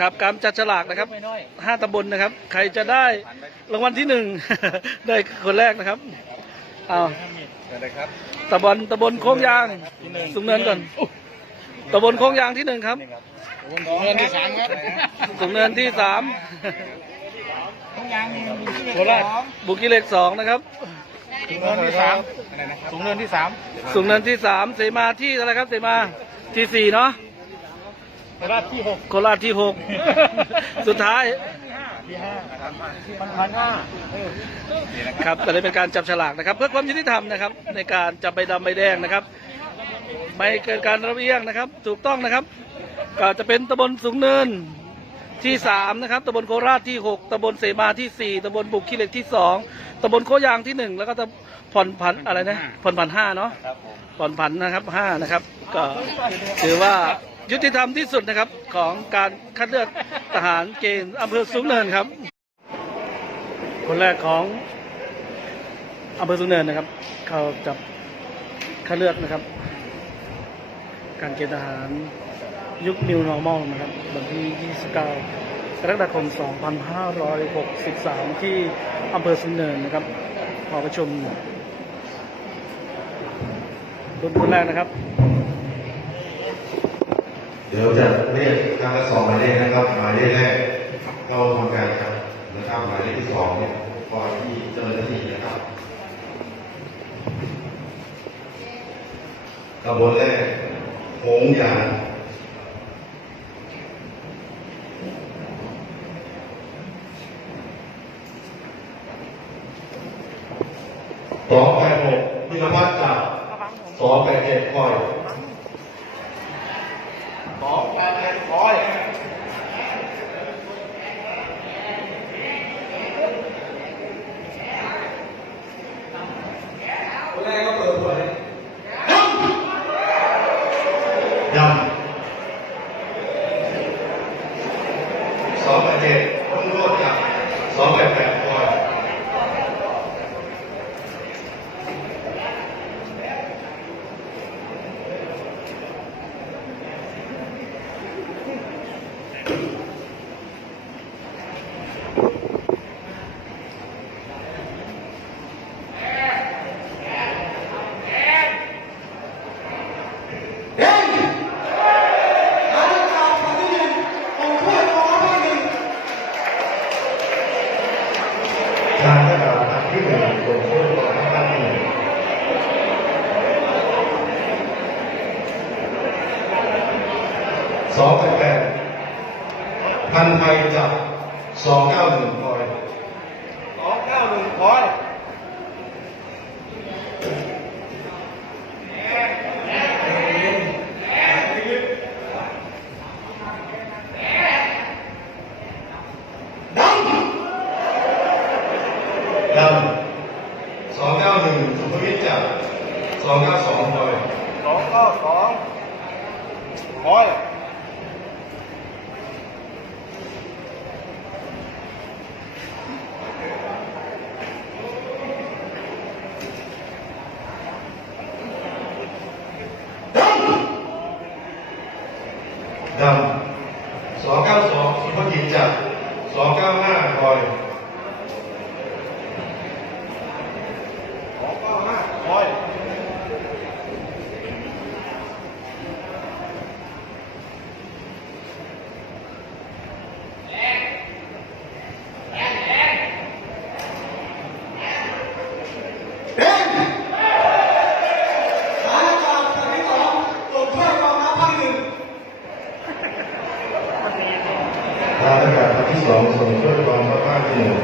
ครับการจัดฉลากนะครับไม่น้อยห้าตำบลนะครับ ใครจะได้รางวัลที่หนึ่ง ได้คนแรกนะครับเอาเชิญเลยครับตำบลตำบลโค้งยางสูงเนินก่อนตำบลโค้งยางที่หนึ่งครับเงินที่สามครับสูงเนินที่สามทุกอย่างมีที่โคราชบุกิเลกสองนะครับถุงเงินที่สามถุงเงินที่สามสูงเนินที่สามเสมาที่อะไรครับเสมาที่สี่เนาะ โคราชที่หกโคราชที่หกสุดท้ายที่ห้าพันพันห้าครับแต่นี้เป็นการจับฉลากนะครับ เพื่อความยุติธรรมนะครับ ในการจับใบดำใบแดงนะครับ ไม่เกิดการระเบียงนะครับ ถูกต้องนะครับ ก็จะเป็นตำบลสูงเนินที่สามนะครับตำบลโคราชที่หกตำบลเสมาที่สี่ตำบลบุกขี้เหล็กที่สองตำบลโคยางที่หนึ่งแล้วก็ตำผ่อนผันอะไรนะผ่อนผันห้าเนาะครับผมผ่อนผันนะครับห้านะครับ ก็ถือว่า ยุติธรรมที่สุดนะครับของการคัดเลือกทหารเกณฑ์อำเภอสูงเนินครับ คนแรกของอำเภอสูงเนินนะครับ เขาจับคัดเลือกนะครับ การเกณฑ์ทหารยุค New Normal นะครับวันที่ 29 กรกฎาคม 2563 ที่อำเภอสูงเนินนะครับหอประชุมรุ่นคนแรกนะครับ เดี๋ยวจะเรียกครั้งละสองหมายเลขนะครับหมายเลขแรกเข้าทำการครับนะครับหมายเลขที่สองเนี่ยคอยที่เจ้าหน้าที่นะครับตำบลแรกโหงยางสองแปดหกพิรพัฒน์จากสองแปดเจ็ดคอย สองแปดเจ็ดร้อย ดำสองแปดเจ็ดต้องรวดจากสองแปดแปดคอย การระดับอันที่หนึ่งลงโทษของท่านที่หนึ่งสองแปดแปดพันไทยจับสองเก้าหนึ่งคอย สองเก้าหนึ่งร้อย ดำสองเก้าหนึ่งสุภวิทย์จับสองเก้าสองคอยสองเก้าสองร้อยดำสองเก้าสองสุภกิจจับสองเก้าห้าคอย สองเก้าห้าร้อย ทางอากาศครั้งที่สองส่งช่วยกองทัพภาคที่หนึ่ง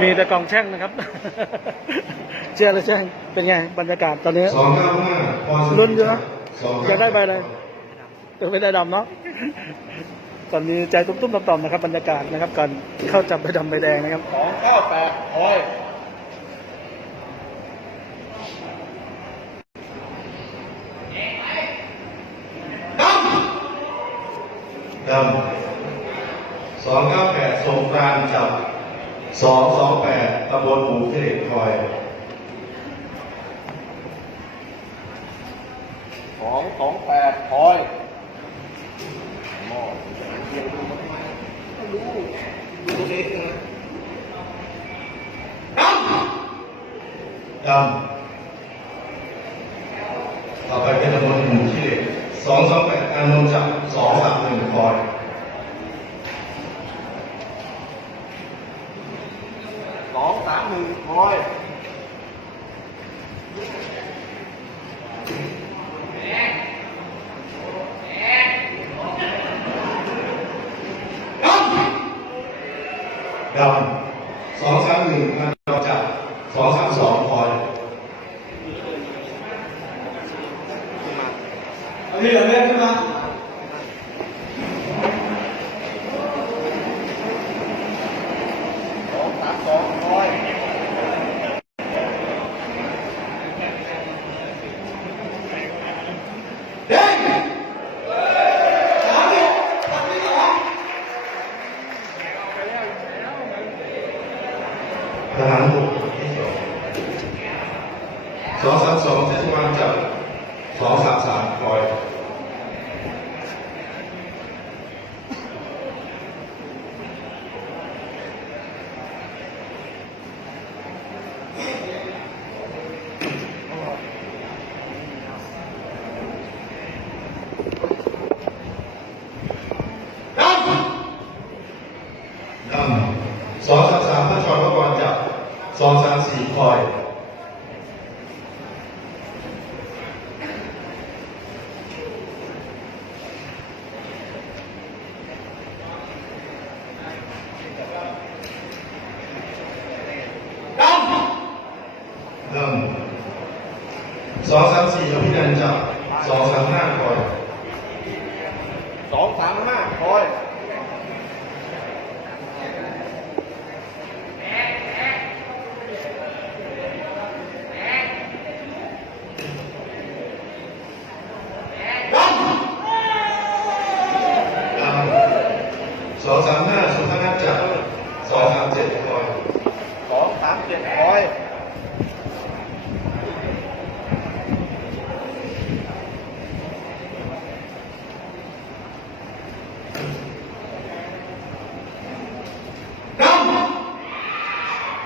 มีแต่กองแช่งนะครับ เชื่อเลยแช่งเป็นไงบรรยากาศตอนนี้สองเก้าห้าพอสลุ้นอยู่นะสองอยากได้ใบอะไรยังไม่ได้ดำเนาะตอนนี้ใจตุ้มๆต่อมๆนะครับ บรรยากาศนะครับก่อนเข้าจับใบดำใบแดงนะครับสองเก้าแปดร้อยดำ สองเก้าแปดสงกรานต์จับสองสองแปดตำบลหมูเขตคอย สองสองแปดร้อยดำต่อไปเป็นจำนวนหมู่ที่เลขสองสองแปดการนมจับสองสามหนึ่งคอย สองสาม หนึ่งคอยดำสองสามหนึ่งการนมจับสองสามสองคอย อันนี้เหลือเล่นขึ้นมาสองสามสองคอย ทหารบกที่สองสองสามสองเทศบาลจับสอง สามสามคอย ดำสองสามสามท่านชอนพระกรจับสองสามสี่คอย ดำสองสามสี่อภินันท์จับสองสามห้าคอย สองสามห้าคอย ดำสองสามห้าสุพนัทจับสองสามเจ็ดคอย สองสามเจ็ดคอย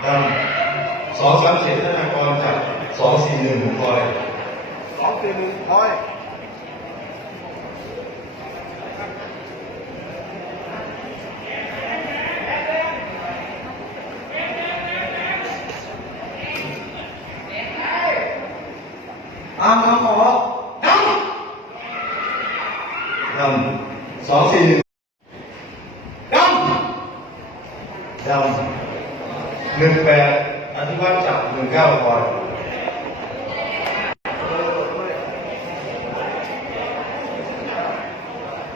ดำสองสามเจ็ด ธนากรจากสองสี่หนึ่งคอยสองสี่หนึ่งคอย อามคำขอดำดำสองสี่หนึ่งดำดำหนึ่งแป ดอธิวัตรจับหนึ่งเก้าคอย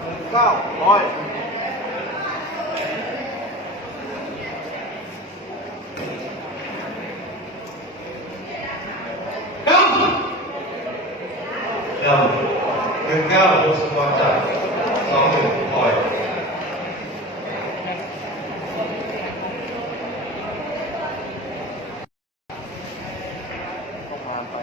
หนึ่งเก้าคอย ดำหนึ่งเก้าหกสิบวันจับสองหนึ่งคอย ต้องผ่านไป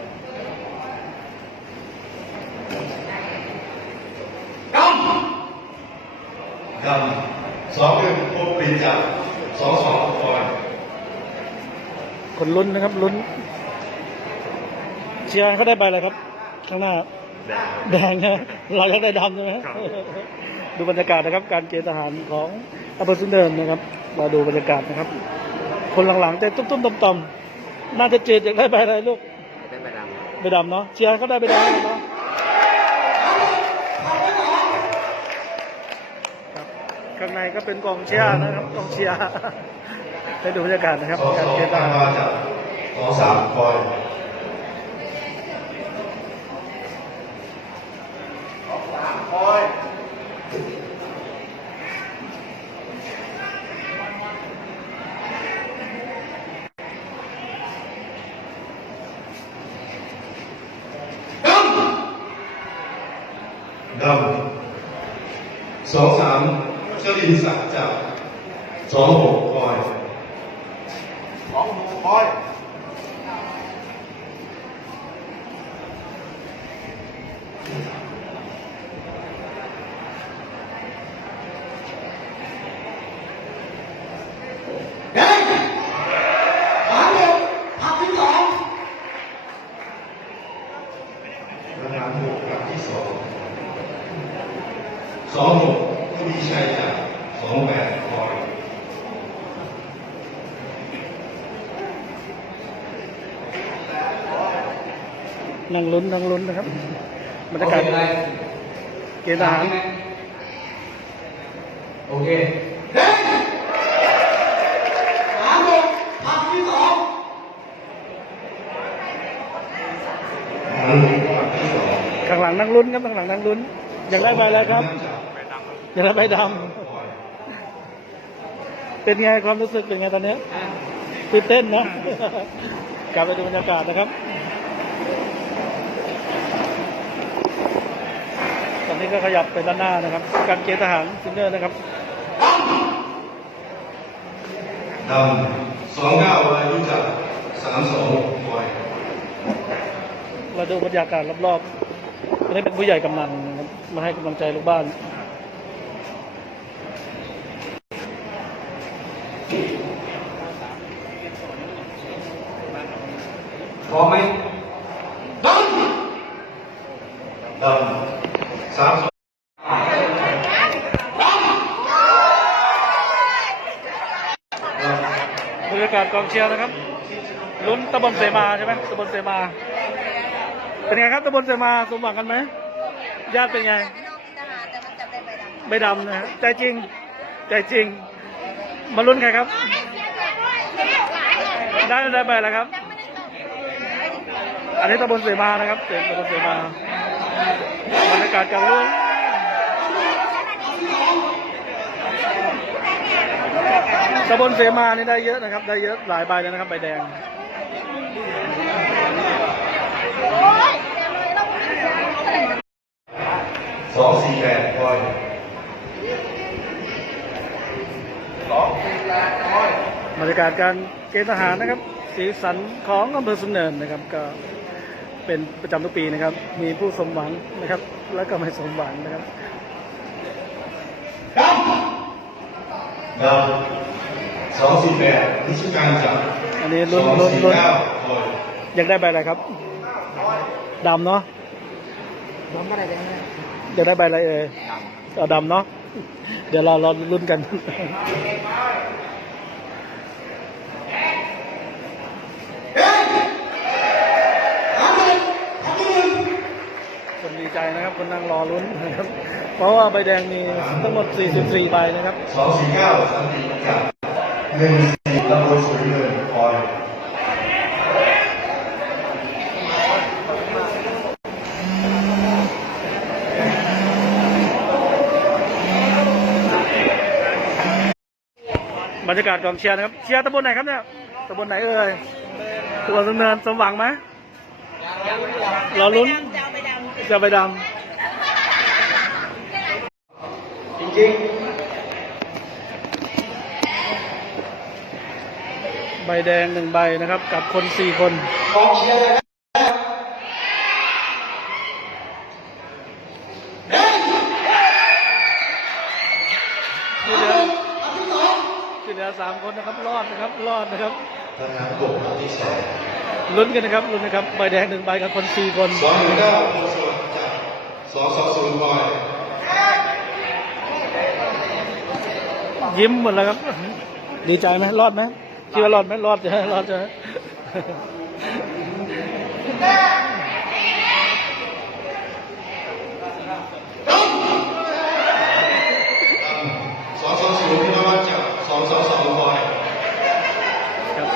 ดำสองหนึ่งพบปรีจับสองสองคอยคนลุ้นนะครับลุ้นเชียร์เขาได้ใบอะไรครับ ข้างหน้า แดงใช่ไหมเราอยากได้ดำใช่ไหมดูบรรยากาศนะครับ การเกณฑ์ทหารของอำเภอสุนเดินนะครับ มาดูบรรยากาศนะครับ คนหลังๆแต่ตุ้มๆต่ำๆน่าจะเจดอยากได้ใบอะไรลูกได้ใบดใบดำเนาะเชียร์เขาได้ใบแดงเนาะครับ ข้างในก็เป็นกองเชียร์นะครับกองเชียร์ให้ดูบรรยากาศนะครับสองการสองเกณฑ์ทตามหารสองสามคอยคอยดำสองสาม เจริญศักดิ์จับสองหกคอย สองหกคอย ที่ชัยจากสองแปดคอย นั่ง ลุ้นนั่งลุ้นนะครับบรรยากาศเกณฑ์ทหารโอเคนั้นวันที่สองข้างหลังนั่งลุ้นครับข้างหลังนั่งลุ้น อยากได้ใบอะไรครับอยากได้ใบดำเป็นไงความรู้สึกเป็นไงตอนนี้ตื่นเต้นนะกลับไปดูบรรยากาศนะครับ ตอ นนี้ก็ขยับไปด้านหน้านะครับ การเกณฑ์ทหารซินเนอร์นะครับดำสองเก้าอายุจากสามสองคอยเราดูบรรยากาศรอบๆอันนี้เป็นผู้ใหญ่กำนันนะครับมาให้กำลังใจลูกบ้านพร้อมไหมดำดำ สามบรรยากาศกองเชียร์นะครับ ลุ้นตะบนเสมาใช่ไหมตะบนเสมา เป็นไงครับตะบนเสมาสมหวังกันไหม ญาติเป็นไงใบดำนะฮะใจจริง ใจจริง มาลุ้นใครครับ ได้ได้ไปแล้วครับ อันนี้ตะบนเสมานะครับเสตะบนเสมา บรรยากาศการลุ้นตะบนเสมานี่ได้เยอะนะครับ ได้เยอะหลายใบเลยนะครับใบแดงสองสี่แปดคอยบรรยากาศการเกณฑ์ทหารนะครับ สีสันของอำเภอสุนเนินนะครับก็ เป็นประจำทุกปีนะครับ มีผู้สมหวังนะครับ แล้วก็ไม่สมหวังนะครับดำสองสี่แปดนิชการจากอันนี้ลุ้นสองลุ้นสี่ลุ้นเก้าคอยอยากได้ใบอะไรครับดำเนาะพร้อมอะไรกันไหมอยากได้ใบอะไรเอ่ยเอาดำเนาะเดี๋ยวเรารอลุ้นกันคน ดีใจนะครับคนนั่งรอลุ้นนะครับ เพราะว่าใบแดงมีทั้งหมด 44 ใบนะครับสองสี่เก้าสันติกหนึ่งสี่ตำบลสุริเนินคอยบรรยากาศกองเชียร์นะครับ เชียร์ตำบลไหนครับเนี่ยตำบลไหนเอ่ยตำบลสุนเนินสมหวังไหมรอลุ้นจะไปดจ ริงำใบแดงหนึ่งใบนะครับ กับคนสี่คนๆกองเชียร์เลยนะที่เหลือที่เหลือสามคนนะครับ รอดนะครับ รอดนะครับทหารบกที่สองลุ้นกันนะครับ ลุ้นนะครับ ใบแดงหนึ่งใบกับคนสี่คนสองหนึ่งเก้าโพสวัสดิ์จากสองสองศูนย์คอย ยิ้มหมดแล้วครับ ดีใจไหมรอดไหมคิดว่ารอดไหมรอดจะรอดจะสองสองศูนย์พิรวัตรจากสองสองสองคอยครับ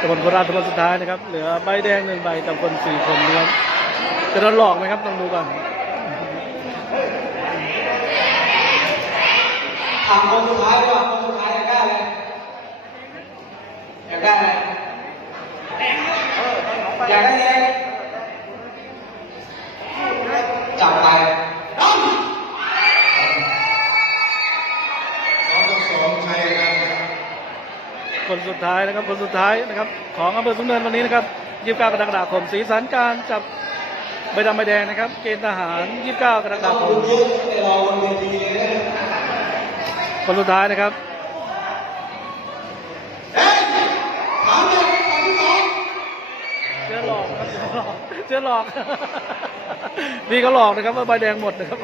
ตะบนโคราชตะบนสุดท้ายนะครับ เหลือใบแดงหนึ่งใบกับคนสี่คนนะครับจะโดนหลอกไหมครับต้องดูก่อน ถามคนสุดท้ายดีกว่าคนสุดท้ายอยากได้อะไรอยากได้อะไรอยากได้อะไรจับไปสองสองสองชัยกันคนสุดท้ายนะครับคนสุดท้ายนะครับ ของอำเภอสุนเนินวันนี้นะครับ29กรกฎาคมสีสันการจับใบดำใบแดงนะครับ เกณฑ์ทหาร29กรกฎาคมรอบนเวทีเลย คนสุดท้ายนะครับเชื่อหลอกครับเชื่อหลอกเชื่อหลอกนี่ก็หลอกนะครับว่าใบแดงหมดนะครับ